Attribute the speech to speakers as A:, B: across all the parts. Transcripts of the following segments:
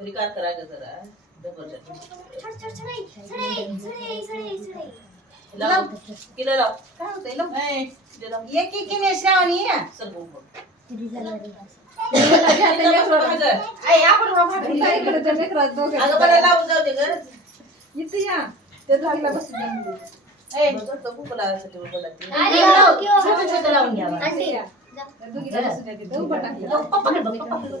A: रिकात करा ग जरा? लाव. लाव.
B: काय होतंय? लो?
A: नाही किलो लाव.
B: एक एकीने श्रावणी या. आई, आपण घरी
C: काय. करत
A: अगं बरं लावून जाऊ दे ग.
B: ए,
A: बघ तो लागते
B: छोटं छोटं लावून घ्यावा. पप्पाकडे बघ, पप्पाकडे बघ.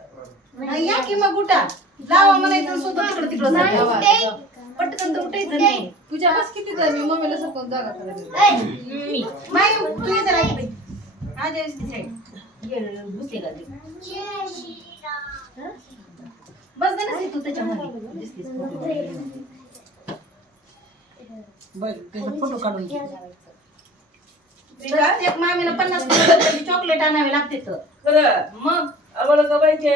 B: नाही, या की मग उठा. लावा म्हणायचं सुद्धा तिकडं तिकडं. पटकन तर उठायचं नाही.
C: पूजा बस किती जाय मी मम्मीला जागा.
B: माय तू की बाई. आज. ये, का ते? बस ना तू त्याच्यामध्ये. दिसलीस फोटोमध्ये. बघ त्याचा फोटो काढून घे. प्रत्येक मामीला पन्नास चॉकलेट आणावे लागते तर.
A: खरं.
B: मग?
A: आम्हाला गवायचे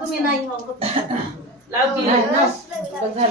B: तुम्ही नाही हो.
A: लाव की.
B: नाही, ना.
C: बस झालं.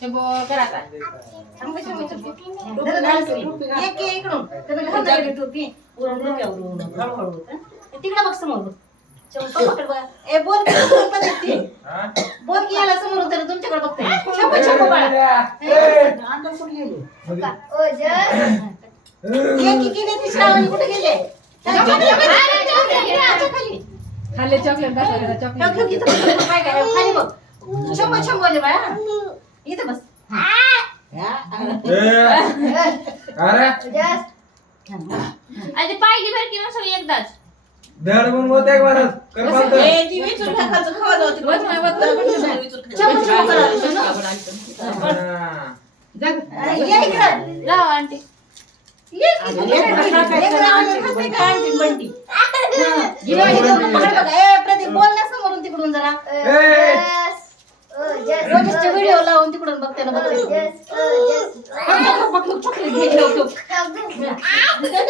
B: हे
C: बघ, करा आता.
B: इकडून. हळूहळू. तिकडं बघ समोर. ए, बोल. बोल की याला समोर होतं ना, तुमच्याकडे बघते छापा छापा बाळा ए, अंकल कुठे गेले ये की गेले ती श्रावणी कुठे गेले खाली खाली
C: खाल्ले चॉकलेट चॉकलेट
B: काय, खाली बघ छंब छंब बोले बाळा. इथं बस.
D: आणि पाहिली बरं की सगळी एकदाच.
A: ए, ती विचून टाकायचं खावा जाऊ तिकडं.
C: वच नाही, वच नाही.
A: विचून खायचं.
B: छंब छंब करायला ये इकडं.
D: लावा आंटी.
B: ये इकडं. ये इकडं? हा. ये इकडं पकड बघा. ए, प्रदीप बोल ना समोरून तिकडून जरा. रोजचे व्हिडिओ लावून तिकडून बघते ना बघते चॉकलेट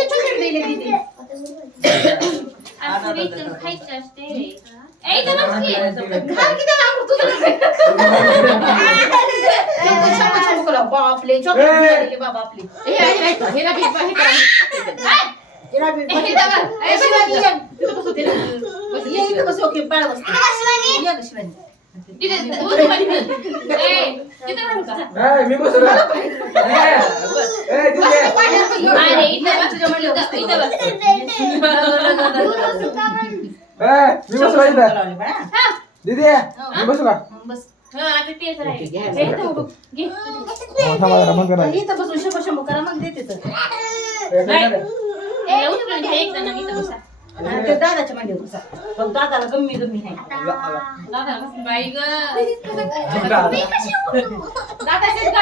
B: चॉकलेट दिले तिथे
D: खायचं असते.
B: बापले चॉकलेट बाबा आपले
C: हे हे हे हे
B: बसू ओके बाळा बस शिवानी
E: मी बसलो. मी बसू का इथं. दीदी मी बसू का?
B: बस.
D: आता तेच राहील.
A: घे, घे.
D: इथं बघ. घे.
E: थांबा जरा मग नाही
B: इथं बसून शंभर शंभर करा मग देते तर आणि ते दादाच्या मांडीवर बसा मग दादाला गम्मी गम्मी आहे
D: दादा बाई गं. दादा शेत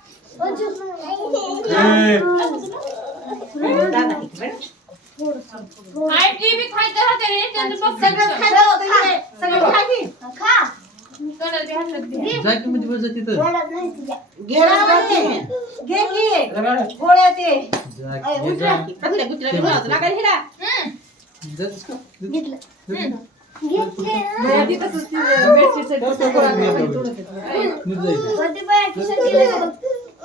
B: खा की.
D: कलर बी हातात घे.
B: घे ना वरती. घे की. हो, खा की. नाही, घे स्वराज ती.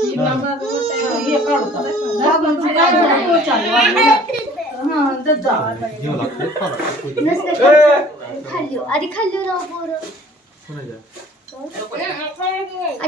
B: ए, ती किस मार की. ठीक आहे. ए, हळूहळू हे भरा, कोण खाईना गेले तर. धनश्री, भर ना.
C: ही बाबा रोज आहे.
B: हे काढू का? बाबा, तू काय करतो? चालू आहे. हं, जा, जा.
F: खाल्ली आधी खाल्ली ना पोरं
D: हं, हं,